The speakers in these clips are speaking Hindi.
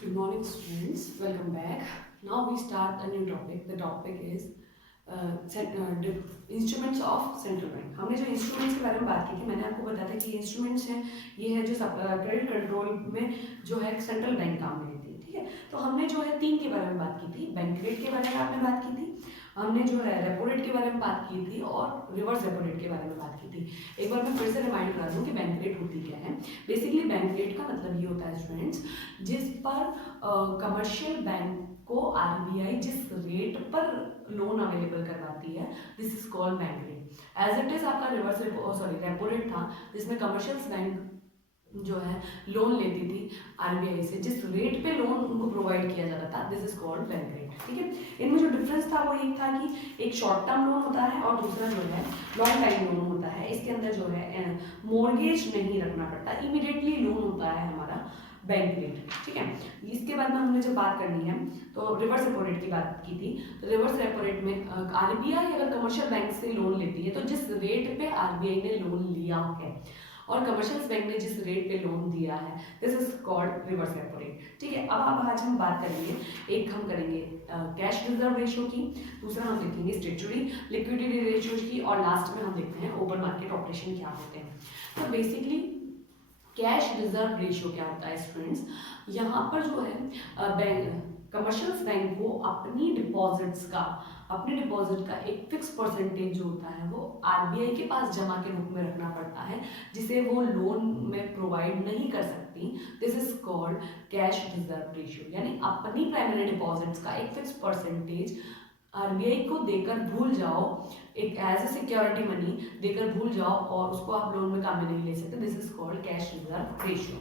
Good morning, students. Welcome back. Now we start a new topic. The topic is instruments of central bank. हमने जो इंस्ट्रूमेंट्स के बारे में बात की थी, मैंने आपको बताया था कि ये इंस्ट्रूमेंट्स हैं, ये है जो क्रेडिट कंट्रोल में जो है सेंट्रल बैंक काम में लेती है। ठीक है, तो हमने जो है 3 के बारे में बात की थी। बैंक रेट के बारे में आपने बात की थी, हमने जो है रेपो रेट के बारे में बात की थी और रिवर्स रेपो रेट के बारे में बात की थी। एक बार मैं फिर से रिमाइंड करा दूँ कि बैंक रेट होती क्या है। बेसिकली बैंक रेट का मतलब ये होता है स्टूडेंट्स, जिस पर कमर्शियल बैंक को आरबीआई जिस रेट पर लोन अवेलेबल करवाती है, this is called bank rate. As it is आपका रिवर्स रेपो रेट था, जिसमें कमर्शियल बैंक जो है लोन लेती थी आरबीआई से, जिस रेट पे लोन उनको प्रोवाइड किया जाता था, this is called bank rate. ठीक है, इनमें जो डिफरेंस था वो एक था कि एक शॉर्ट टर्म लोन होता है और दूसरा जो है लॉन्ग टाइम लोन होता है। इसके अंदर जो है मॉर्गेज नहीं रखना पड़ता, इमीडिएटली लोन होता है हमारा बैंक रेट। ठीक है, इसके बाद में हमने जब बात करनी है तो रिवर्स रेपो रेट की बात की थी। तो रिवर्स रेपो रेट में आरबीआई अगर कमर्शियल बैंक से लोन लेती है, तो जिस रेट पे आरबीआई ने लोन लिया है और कमर्शियल बैंक ने जिस रेट पे लोन दिया है, this is called reverse repo rate. ठीक है, अब आज हम बात करेंगे, एक हम करेंगे कैश रिजर्व रेशियो की, दूसरा हम देखेंगे स्टेचुरी लिक्विडिटी रेशियो की, और लास्ट में हम देखते हैं ओपन मार्केट ऑपरेशन क्या होते हैं। तो बेसिकली कैश रिजर्व रेशियो क्या होता है स्टूडेंट्स, यहाँ पर जो है बैंक कमर्शियल बैंक को अपनी डिपॉजिट का एक फिक्स परसेंटेज जो होता है वो आरबीआई के पास जमा के रूप में रखना पड़ता है, जिसे वो लोन में प्रोवाइड नहीं कर सकती। This is called cash reserve ratio, यानी अपनी प्राइमरी डिपॉजिट्स का एक फिक्स परसेंटेज आरबीआई को देकर भूल जाओ, एक एज ए सिक्योरिटी मनी देकर भूल जाओ और उसको आप लोन में काम में नहीं ले सकते। This is called cash reserve ratio.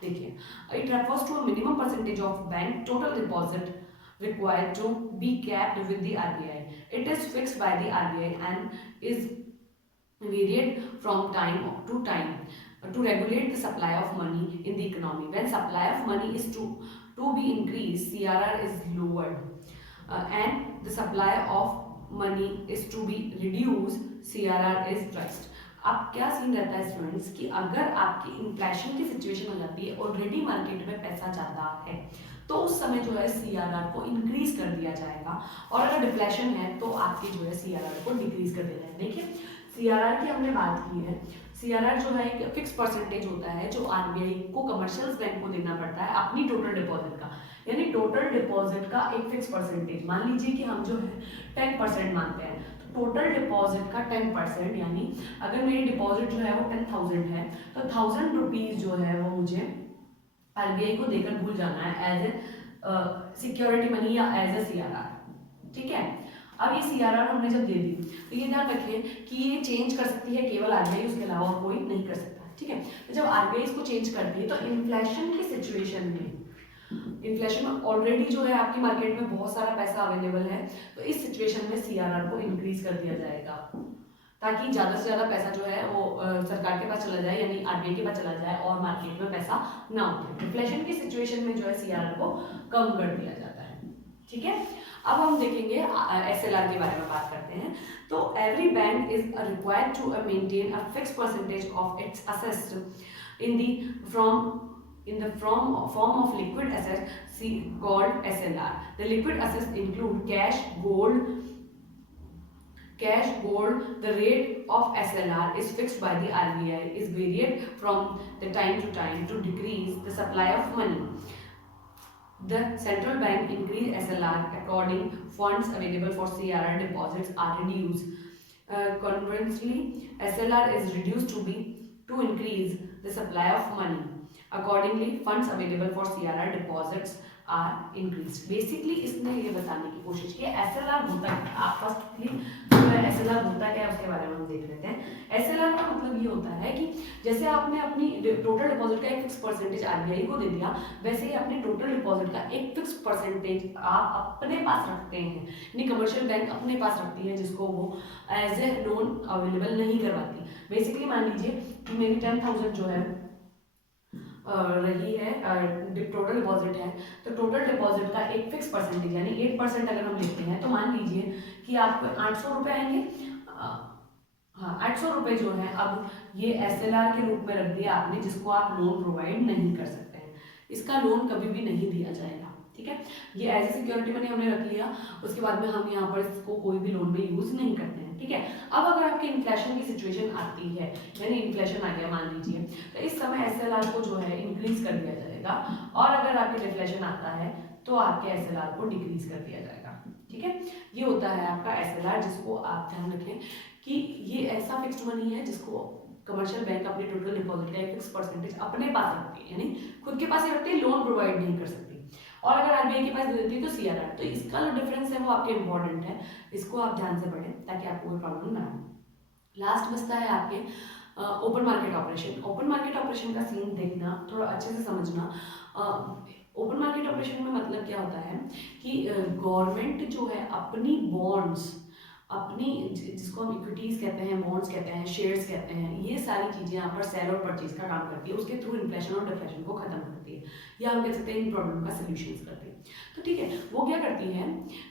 देखिए, it refers to a minimum percentage of bank total deposit required to be capped with the RBI. It is fixed by the RBI and is varied from time to time to regulate the supply of money in the economy. When supply of money is to be increased, CRR is lowered, and the supply of money is to be reduced, CRR is raised. अब क्या सीन रहता है स्टूडेंट्स कि अगर आपकी इन्फ्लेशन की सिचुएशन हो जाती है, ऑलरेडी मार्केट में पैसा ज़्यादा है, तो उस समय जो है सीआरआर को इंक्रीज कर दिया जाएगा, और अगर डिफ्लेशन है तो आपकी जो है सीआरआर को डिक्रीज कर दिया जाएगा। देखिए, सीआरआर की हमने बात की है। सीआरआर जो है एक फिक्स परसेंटेज होता है जो आरबीआई को कमर्शियल बैंक को देना पड़ता है अपनी टोटल डिपॉजिट का, यानी टोटल डिपॉजिट का एक फिक्स परसेंटेज। मान लीजिए कि हम जो है 10% मानते हैं, तो टोटल डिपॉजिट का 10%, यानी अगर मेरी डिपॉजिट जो है वो 10,000 है, तो 1000 रुपीज जो है वो मुझे आरबीआई को देकर भूल जाना है एज ए सिक्योरिटी मनी या एज ए सीआरआर। ठीक है, अब ये सीआरआर हमने जब दे दी, तो ये ध्यान रखें कि ये चेंज कर सकती है केवल आरबीआई, उसके अलावा कोई नहीं कर सकता। ठीक है, तो जब आरबीआई इसको चेंज करती है, तो इन्फ्लेशन की सिचुएशन में ऑलरेडी जो है आपकी मार्केट में बहुत सारा पैसा अवेलेबल है, तो इस सिचुएशन में सीआरआर को इंक्रीज कर दिया जाएगा, ताकि ज़्यादा से ज़्यादा पैसा जो है वो सरकार के पास चला जाए, यानी आरबीआई के पास चला जाए और मार्केट में पैसा ना उठे। इन्फ्लेशन की सिचुएशन में जो है सीआरआर को कम कर दिया जाता है। ठीक है, अब हम देखेंगे एसएलआर के बारे में बात करते हैं। तो every bank is required to maintain a fix percentage of its assets in the form of liquid assets called SLR. The liquid assets include cash, gold. The rate of SLR is fixed by the RBI, is varied from the time to time to decrease the supply of money. The central bank increase SLR according funds available for CRR deposits are reduced. Conversely, SLR is reduced to increase the supply of money. Accordingly, funds available for CRR deposits are increased. Basically, इसने ये बताने की कोशिश की SLR होता है। आप फर्स्टली SLR होता क्या है उसके बारे में हम देख लेते हैं। SLR का मतलब ये होता है कि जैसे आपने अपनी टोटल डिपॉजिट का एक फिक्स परसेंटेज आरबीआई को दे दिया, वैसे ही अपनी टोटल डिपॉजिट का एक फिक्स परसेंटेज आप अपने पास रखते हैं, यानी कमर्शियल बैंक अपने पास रखती है, जिसको वो एज ए लोन अवेलेबल नहीं करवाती। बेसिकली मान लीजिए कि मेरी 10,000 जो है रही है टोटल डिपॉजिट है, तो टोटल डिपॉजिट का एक फिक्स परसेंटेज यानी 8% अगर हम लेते हैं, तो मान लीजिए कि आपको 800 रुपये आएंगे, हाँ, 800 रुपये जो है अब ये SLR के रूप में रख दिया आपने, जिसको आप लोन प्रोवाइड नहीं कर सकते हैं। इसका लोन कभी भी नहीं दिया जाएगा, ठीक है। ये एज ए सिक्योरिटी मनी हमने रख लिया, उसके बाद में हम यहाँ पर इसको कोई भी लोन में यूज नहीं करते हैं, ठीक है। अब अगर आपके इन्फ्लेशन की सिचुएशन आती है, यानी इन्फ्लेशन आ गया मान लीजिए, तो इस समय SLR को जो है इंक्रीज कर दिया जाएगा, और अगर आपके डिफ्लेशन आता है तो आपके SLR को डिक्रीज कर दिया जाएगा, ठीक है। ये होता है आपका SLR, जिसको आप ध्यान रखें कि ये ऐसा फिक्स्ड मनी है जिसको कमर्शियल बैंक अपने टोटल डिपॉजिट का एक फिक्स परसेंटेज अपने पास रखती है, यानी खुद के पास ही रखती है, लोन प्रोवाइड नहीं कर सकती। और अगर RBI के पास दे देती है तो CRR। तो इसका जो डिफरेंस है वो आपके इंपॉर्टेंट है, इसको आप ध्यान से पढ़ें ताकि आपको कोई प्रॉब्लम ना हो। लास्ट बचता है आपके open market operation. Open market operation का सीन देखना, थोड़ा अच्छे से समझना। ओपन मार्केट ऑपरेशन में मतलब क्या होता है कि गवर्नमेंट जो है अपनी बॉन्ड्स, अपनी जिसको हम इक्विटीज कहते हैं, बॉन्ड्स कहते हैं, शेयर्स कहते हैं, ये सारी चीज़ें यहाँ पर सेल और परचेज का काम करती है, उसके थ्रू इन्फ्लेशन और डिफ्लेशन को खत्म करती है, या हम कह सकते हैं इन प्रॉब्लम का सोल्यूशन करती है। तो ठीक है, वो क्या करती है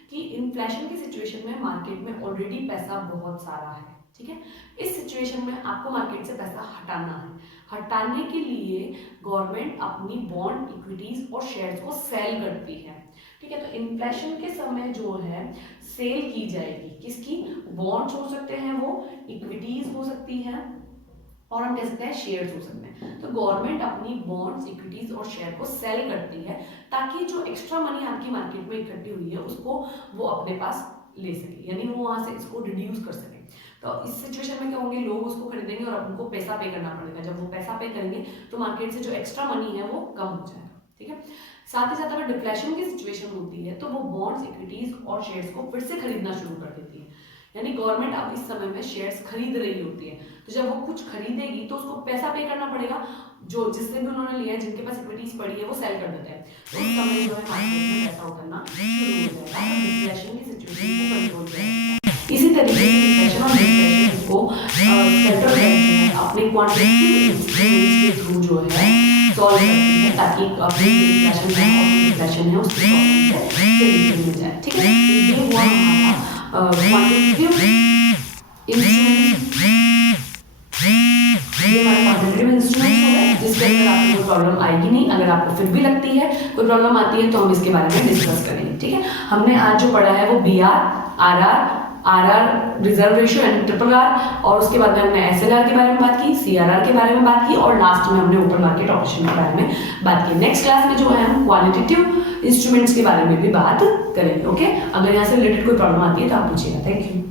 कि इन्फ्लेशन की सिचुएशन में मार्केट में ऑलरेडी पैसा बहुत सारा है, ठीक है। इस सिचुएशन में आपको मार्केट से पैसा हटाना है। हटाने के लिए गवर्नमेंट अपनी बॉन्ड, इक्विटीज और शेयर्स को सेल करती है, ठीक है। तो इन्फ्लेशन के समय जो है सेल की जाएगी, किसकी? बॉन्ड्स हो सकते हैं, वो इक्विटीज हो सकती हैं, और हम कह सकते हैं शेयर्स हो सकते हैं। तो गवर्नमेंट अपनी बॉन्ड्स, इक्विटीज और शेयर को सेल करती है ताकि जो एक्स्ट्रा मनी आपकी मार्केट में इकट्ठी हुई है उसको वो अपने पास ले सके, यानी वो वहां से इसको रिड्यूस कर सके। तो इस सिचुएशन में क्या होंगे, लोग उसको खरीदेंगे और उनको पैसा पे करना पड़ेगा। जब वो पैसा पे करेंगे तो मार्केट से जो एक्स्ट्रा मनी है वो कम हो जाएगा, ठीक है। साथ ही साथ अगर डिफ्लेशन की सिचुएशन होती है तो वो बॉन्ड्स, इक्विटीज और शेयर्स को फिर से खरीदना शुरू कर देती है, यानी गवर्नमेंट अब इस समय में शेयर्स खरीद रही होती है। तो जब वो कुछ खरीदेगी तो उसको पैसा पे करना पड़ेगा, जो जिससे भी उन्होंने लिया है, जिनके पास इक्विटीज पड़ी है वो सेल कर देते हैं, तो उस समय जो है मार्केट में पैसा उतरना शुरू हो जाएगा, तो डिफ्लेशन की सिचुएशन को कंट्रोल करेगा। इसी तरीके से इन्फ्लेशन और डिफ्लेशन को सेंट्रल बैंक अपने क्वांटिटेटिव इंस्ट्रूमेंट्स के थ्रू जो है सॉल्व करती है, ताकि अपनी इन्फ्लेशन है और डिफ्लेशन है उसकी प्रॉब्लम को सोल्यूशन मिल जाए, ठीक है। ये हुआ हमारा क्वांटिटेटिव इंस्ट्रूमेंट्स, ये हमारे क्वांटिटेटिव इंस्ट्रूमेंट्स हो गए, जिसके अंदर आपको कोई प्रॉब्लम आएगी नहीं। अगर आपको फिर भी लगती है कोई प्रॉब्लम आती है तो हम इसके बारे में डिस्कस करेंगे, ठीक है। हमने आज जो पढ़ा है वो BR, RR, reserve ratio and triple R, और उसके बाद में हमने SLR के बारे में बात की, CRR के बारे में बात की, और लास्ट में हमने ओपन मार्केट ऑपरेशन के बारे में बात की। नेक्स्ट क्लास में जो है हम क्वालिटेटिव इंस्ट्रूमेंट्स के बारे में भी बात करेंगे, ओके। अगर यहाँ से रिलेटेड कोई प्रॉब्लम आती है तो आप पूछिएगा। Thank you.